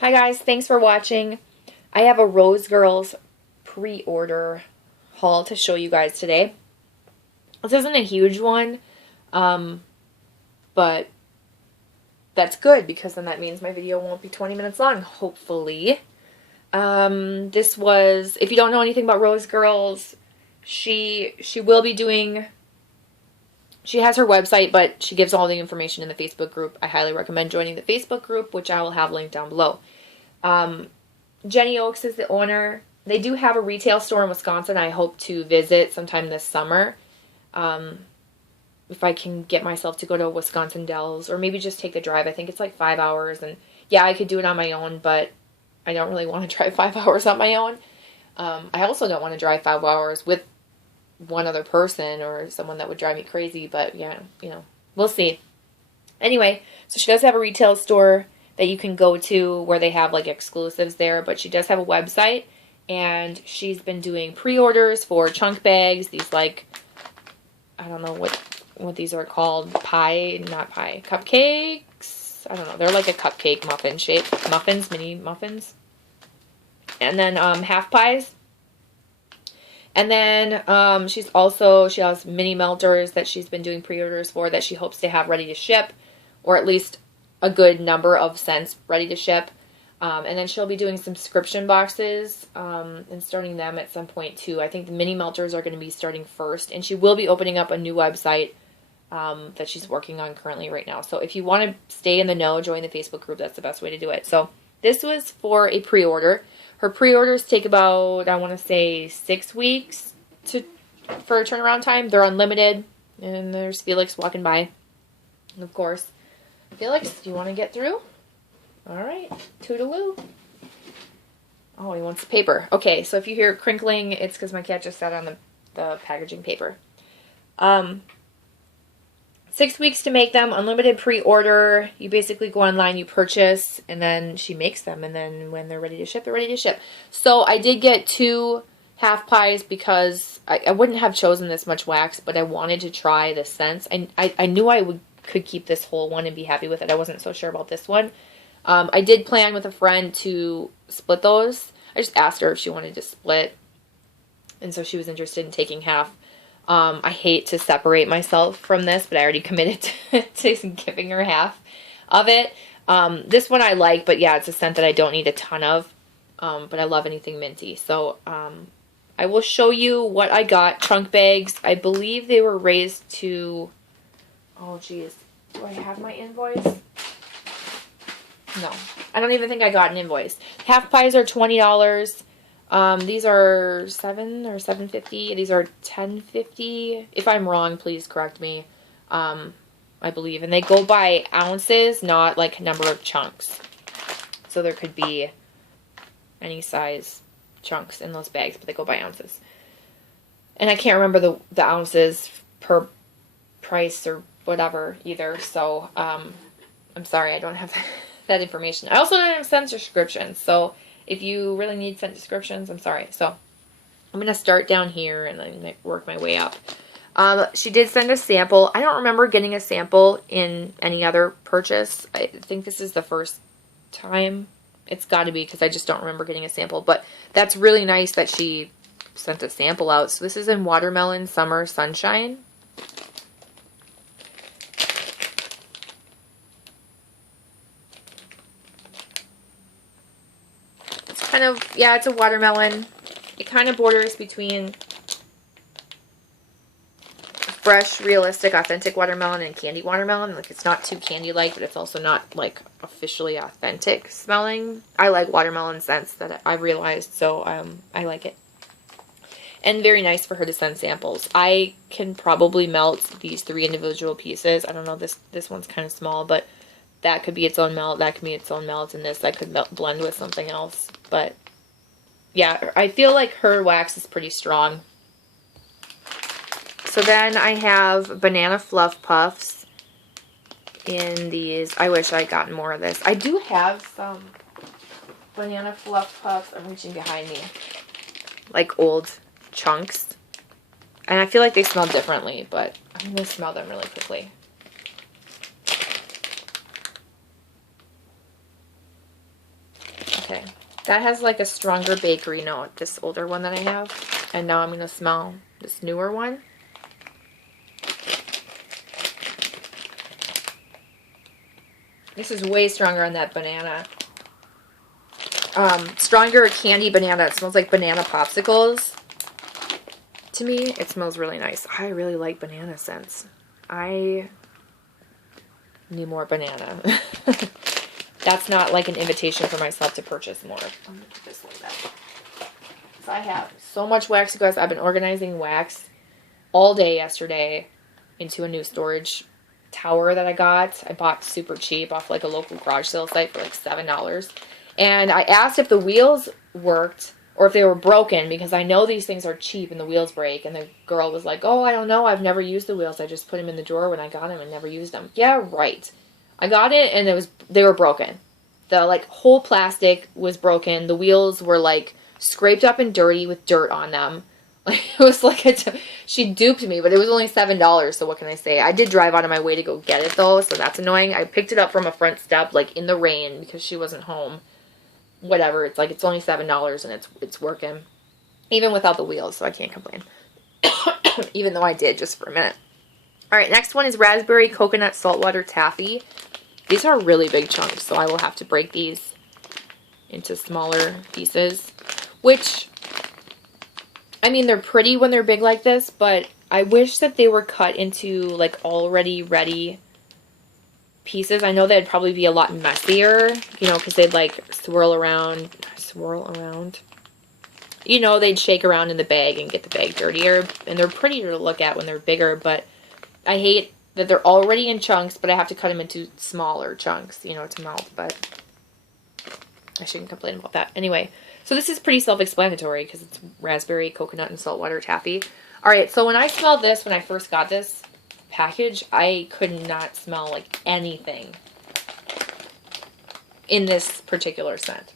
Hi guys, thanks for watching. I have a Rosegirls pre-order haul to show you guys today. This isn't a huge one, but that's good because then that means my video won't be 20 minutes long, hopefully. This was, if you don't know anything about Rosegirls, she will be doing, she has her website, but she gives all the information in the Facebook group. I highly recommend joining the Facebook group, which I will have linked down below. Jenny Oaks is the owner. They do have a retail store in Wisconsin I hope to visit sometime this summer. If I can get myself to go to Wisconsin Dells, or maybe just take the drive. I think it's like 5 hours, and yeah, I could do it on my own, but I don't really want to drive 5 hours on my own. I also don't want to drive 5 hours with one other person or someone that would drive me crazy, but yeah, we'll see. Anyway, so she does have a retail store that you can go to where they have like exclusives there, but she does have a website, and she's been doing pre-orders for chunk bags, these like, I don't know what these are called, cupcakes, I don't know, they're like a cupcake muffin shape, mini muffins, and then half pies, and then she has mini melters that she's been doing pre-orders for that she hopes to have ready to ship, or at least a good number of scents ready to ship. And then she'll be doing subscription boxes and starting them at some point too. I think the mini melters are going to be starting first, and she will be opening up a new website that she's working on currently right now. So if you want to stay in the know, join the Facebook group. That's the best way to do it. So this was for a pre-order. Her pre-orders take about, I want to say, 6 weeks for a turnaround time. They're unlimited, and there's Felix walking by, and of course, Felix, do you want to get through? All right, toodaloo. Oh, he wants the paper. Okay, so if you hear crinkling, it's because my cat just sat on the packaging paper. 6 weeks to make them, unlimited pre-order. You basically go online, you purchase, and then she makes them, and then when they're ready to ship, they're ready to ship. So I did get 2 half pies because I wouldn't have chosen this much wax, but I wanted to try the scents. I knew I could keep this whole one and be happy with it. I wasn't so sure about this one. I did plan with a friend to split those. I just asked her if she wanted to split, and so she was interested in taking half. I hate to separate myself from this, but I already committed to giving her half of it. This one I like, but yeah, it's a scent that I don't need a ton of, but I love anything minty. So I will show you what I got. Trunk bags, I believe they were raised to, oh geez, do I have my invoice? No, I don't even think I got an invoice. Half pies are $20. These are $7 or $7.50. These are $10.50. If I'm wrong, please correct me. I believe, and they go by ounces, not like number of chunks. So there could be any size chunks in those bags, but they go by ounces. And I can't remember the ounces per price or whatever either. So I'm sorry, I don't have that information. I also don't have scent descriptions, so if you really need scent descriptions, I'm sorry. So I'm going to start down here and then work my way up. She did send a sample. I don't remember getting a sample in any other purchase. I think this is the first time. It's got to be because I just don't remember getting a sample. But that's really nice that she sent a sample out. So this is in Watermelon Summer Sunshine. Kind of, yeah, it's a watermelon. It kind of borders between fresh, realistic, authentic watermelon and candy watermelon. Like, it's not too candy-like, but it's also not, like, officially authentic smelling. I like watermelon scents that I've realized, so I like it. And very nice for her to send samples. I can probably melt these 3 individual pieces. I don't know, this one's kind of small, but that could be its own melt, that could be its own melt, and this I could blend with something else. But yeah, I feel like her wax is pretty strong. So then I have Banana Fluff Puffs in these. I wish I had gotten more of this. I do have some Banana Fluff Puffs. I'm reaching behind me. Like old chunks. And I feel like they smell differently, but I'm going to smell them really quickly. Okay. That has like a stronger bakery note, this older one that I have. And now I'm going to smell this newer one. This is way stronger on that banana. Stronger candy banana. It smells like banana popsicles. To me, it smells really nice. I really like banana scents. I need more banana. That's not like an invitation for myself to purchase more. I'm going to put this like that. So I have so much wax, you guys. I've been organizing wax all day yesterday into a new storage tower that I got. I bought super cheap off like a local garage sale site for like $7. And I asked if the wheels worked or if they were broken because I know these things are cheap and the wheels break. And the girl was like, oh, I don't know. I've never used the wheels. I just put them in the drawer when I got them and never used them. Yeah, right. I got it and they were broken. The like whole plastic was broken. The wheels were like scraped up and dirty with dirt on them. Like it was like she duped me, but it was only $7, so what can I say? I did drive out of my way to go get it though, so that's annoying. I picked it up from a front step like in the rain because she wasn't home. Whatever, it's like it's only $7 and it's working. Even without the wheels, so I can't complain. Even though I did just for a minute. Alright, next one is raspberry coconut saltwater taffy. These are really big chunks, so I will have to break these into smaller pieces. Which, I mean, they're pretty when they're big like this, but I wish that they were cut into, like, already ready pieces. I know that'd probably be a lot messier, you know, because they'd, like, swirl around. You know, they'd shake around in the bag and get the bag dirtier, and they're prettier to look at when they're bigger, but I hate that they're already in chunks, but I have to cut them into smaller chunks, you know, to melt, but I shouldn't complain about that. Anyway, so this is pretty self-explanatory because it's raspberry, coconut, and saltwater taffy. Alright, so when I smelled this, when I first got this package, I could not smell, like, anything in this particular scent.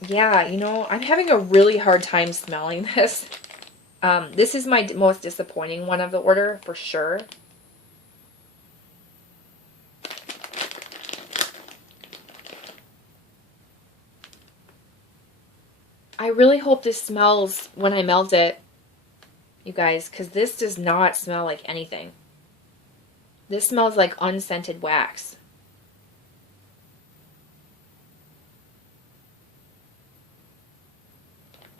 Yeah, you know, I'm having a really hard time smelling this. This is my most disappointing one of the order, for sure. I really hope this smells when I melt it, you guys, because this does not smell like anything. This smells like unscented wax.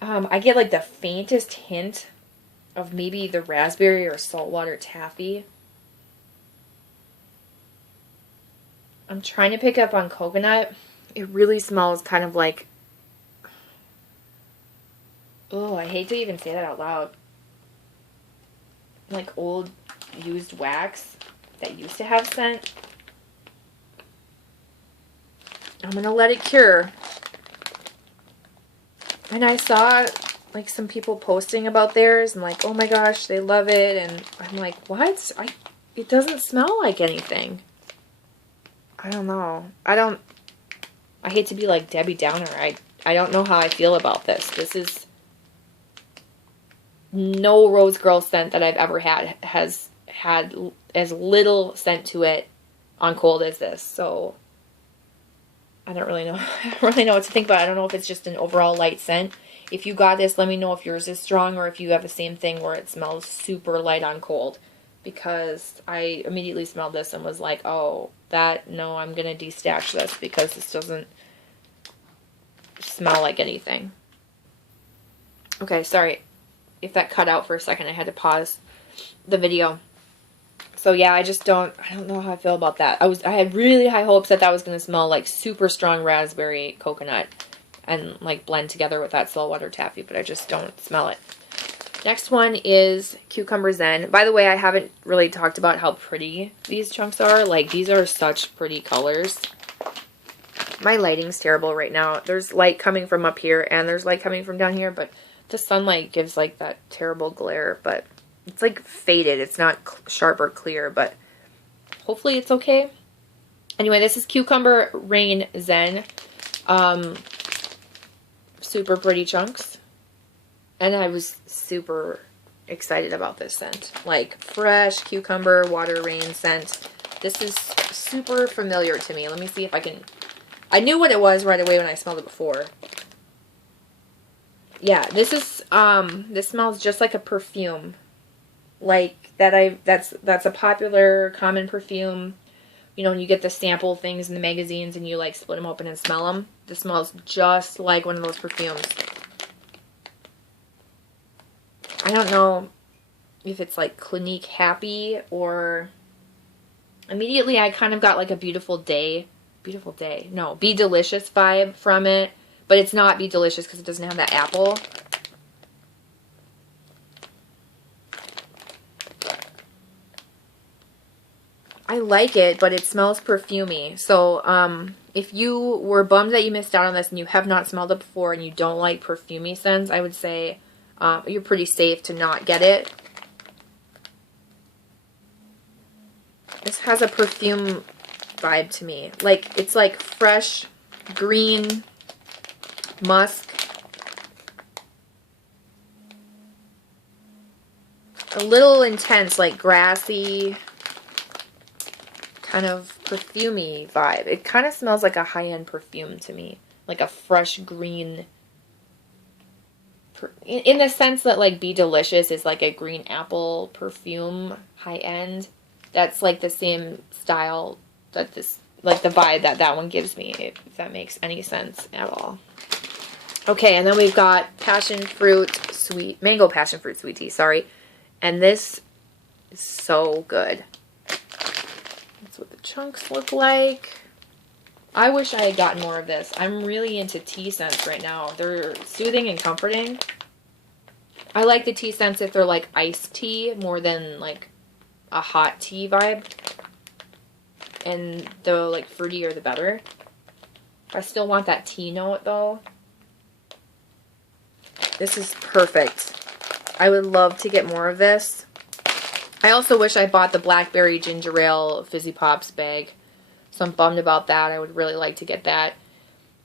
I get like the faintest hint of maybe the raspberry or saltwater taffy. I'm trying to pick up on coconut. It really smells kind of like, oh, I hate to even say that out loud. Like old used wax that used to have scent. I'm going to let it cure. And I saw like some people posting about theirs and like, oh my gosh, they love it. And I'm like, what? It doesn't smell like anything. I don't know. I hate to be like Debbie Downer. I don't know how I feel about this. This is no Rose Girl scent that I've ever had has had as little scent to it on cold as this. So I don't really know. I don't really know what to think about it. I don't know if it's just an overall light scent. If you got this, let me know if yours is strong or if you have the same thing where it smells super light on cold. Because I immediately smelled this and was like, oh, no, I'm going to destash this because this doesn't smell like anything. Okay, sorry if that cut out for a second. I had to pause the video. So yeah, I don't know how I feel about that. I had really high hopes that was going to smell like super strong raspberry coconut and like blend together with that saltwater taffy, but I just don't smell it. Next one is Cucumber Zen. By the way, I haven't really talked about how pretty these chunks are. Like, these are such pretty colors. My lighting's terrible right now. There's light coming from up here and there's light coming from down here, but the sunlight gives like that terrible glare, but it's like faded. It's not sharp or clear, but hopefully it's okay. Anyway, this is Cucumber Rain Zen. Super pretty chunks. And I was super excited about this scent. Like fresh cucumber water rain scent. This is super familiar to me. Let me see if I can... I knew what it was right away when I smelled it before. Yeah, this is, this smells just like a perfume. Like, that's a popular, common perfume. You know, when you get the sample things in the magazines and you, like, split them open and smell them. This smells just like one of those perfumes. I don't know if it's, like, Clinique Happy or... Immediately, I kind of got, like, a Beautiful Day. No, Be Delicious vibe from it. But it's not Be Delicious because it doesn't have that apple. I like it, but it smells perfumey. So, if you were bummed that you missed out on this and you have not smelled it before and you don't like perfumey scents, I would say you're pretty safe to not get it. This has a perfume vibe to me. Like, it's like fresh, green, musk. A little intense, like grassy, kind of perfumey vibe. It kind of smells like a high-end perfume to me. Like a fresh green... In the sense that, like, Be Delicious is like a green apple perfume, high-end. That's like the same style that this, like the vibe that one gives me, if that makes any sense at all. Okay, and then we've got mango passion fruit sweet tea, sorry. And this is so good. That's what the chunks look like. I wish I had gotten more of this. I'm really into tea scents right now. They're soothing and comforting. I like the tea scents if they're like iced tea more than like a hot tea vibe. And the like fruitier the better. I still want that tea note though. This is perfect. I would love to get more of this. I also wish I bought the Blackberry Ginger Ale Fizzy Pops bag. So I'm bummed about that. I would really like to get that.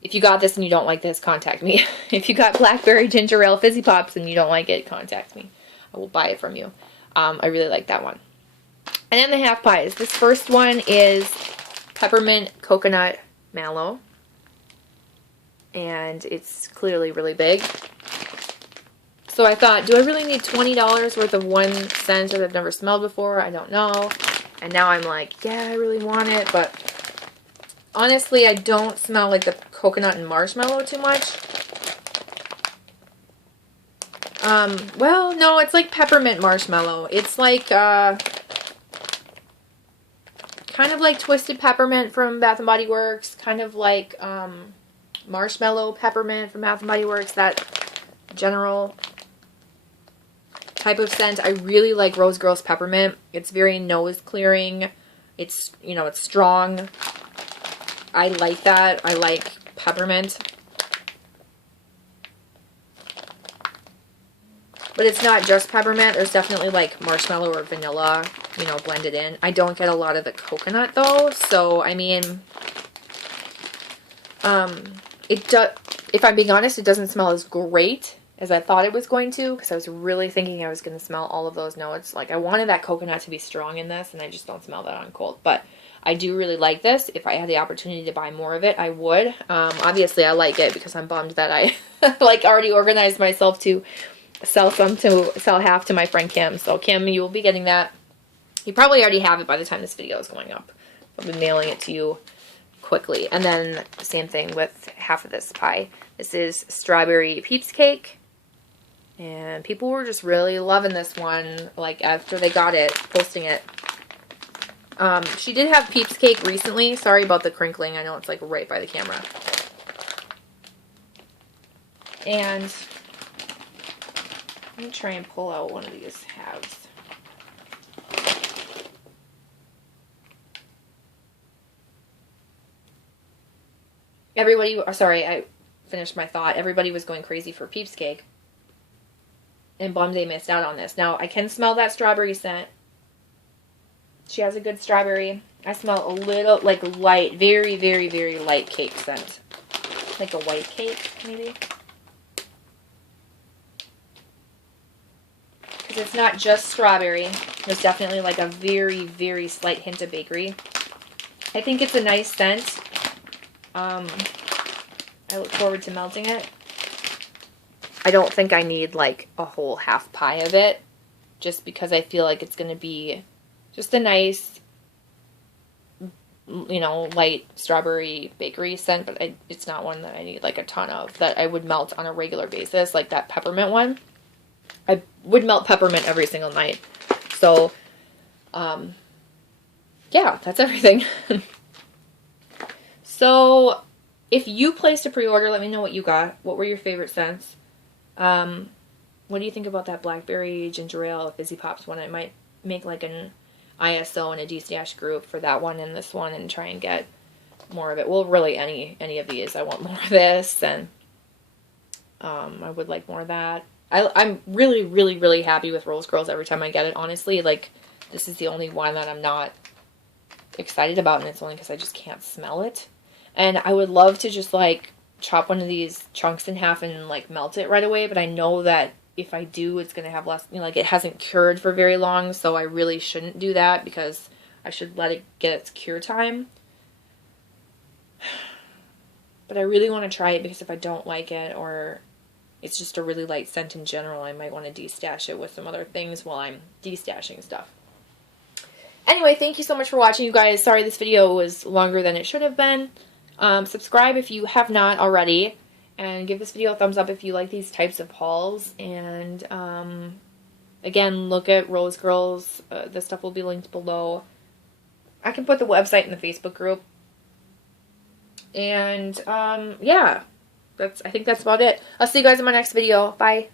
If you got this and you don't like this, contact me. If you got Blackberry Ginger Ale Fizzy Pops and you don't like it, contact me. I will buy it from you. I really like that one. And then the half pies. This first one is Peppermint Coconut Mallow. And it's clearly really big. So I thought, do I really need $20 worth of one scent that I've never smelled before? I don't know. And now I'm like, yeah, I really want it. But honestly, I don't smell like the coconut and marshmallow too much. Well, no, it's like peppermint marshmallow. It's like, kind of like Twisted Peppermint from Bath & Body Works. Kind of like, Marshmallow Peppermint from Bath & Body Works. That general type of scent. I really like Rosegirls Peppermint. It's very nose clearing. It's, you know, it's strong. I like that. I like peppermint. But it's not just peppermint. There's definitely like marshmallow or vanilla, you know, blended in. I don't get a lot of the coconut though. So, I mean, if I'm being honest, it doesn't smell as great as I thought it was going to, because I was really thinking I was going to smell all of those notes. Like, I wanted that coconut to be strong in this, and I just don't smell that on cold. But I do really like this. If I had the opportunity to buy more of it, I would. Obviously, I like it because I'm bummed that I, like, already organized myself to sell half to my friend Kim. So, Kim, you will be getting that. You probably already have it by the time this video is going up. I'll be mailing it to you quickly. And then, same thing with half of this pie. This is Strawberry Peeps Cake. And people were just really loving this one, like, after they got it, posting it. She did have Peeps Cake recently. Sorry about the crinkling. I know it's, like, right by the camera. And let me try and pull out one of these halves. Everybody, sorry, I finished my thought. Everybody was going crazy for Peeps Cake. And bummed they missed out on this. Now, I can smell that strawberry scent. She has a good strawberry. I smell a little, like, light, very, very, very light cake scent. Like a white cake, maybe. Because it's not just strawberry. There's definitely like a very, very slight hint of bakery. I think it's a nice scent. I look forward to melting it. I don't think I need like a whole half pie of it, just because I feel like it's going to be just a nice, you know, light strawberry bakery scent, but it's not one that I need like a ton of, that I would melt on a regular basis, like that peppermint one. I would melt peppermint every single night. So, yeah, that's everything. So, if you placed a pre-order, let me know what you got. What were your favorite scents? What do you think about that blackberry ginger ale Fizzy Pops one? I might make like an ISO and a DESTASH group for that one and this one and try and get more of it. Well, really any of these. I want more of this, and I would like more of that. I'm really, really, really happy with Rosegirls every time I get it, honestly. Like, this is the only one that I'm not excited about, and it's only because I just can't smell it. And I would love to just, like, chop one of these chunks in half and, like, melt it right away, but I know that if I do, it's going to have less, you know, like, it hasn't cured for very long, so I really shouldn't do that, because I should let it get its cure time. But I really want to try it, because if I don't like it, or it's just a really light scent in general, I might want to destash it with some other things while I'm destashing stuff. Anyway, thank you so much for watching, you guys. Sorry this video was longer than it should have been. Subscribe if you have not already, and give this video a thumbs up if you like these types of hauls. And again, look at Rosegirls. The stuff will be linked below. I can put the website in the Facebook group. And yeah, I think that's about it. I'll see you guys in my next video. Bye.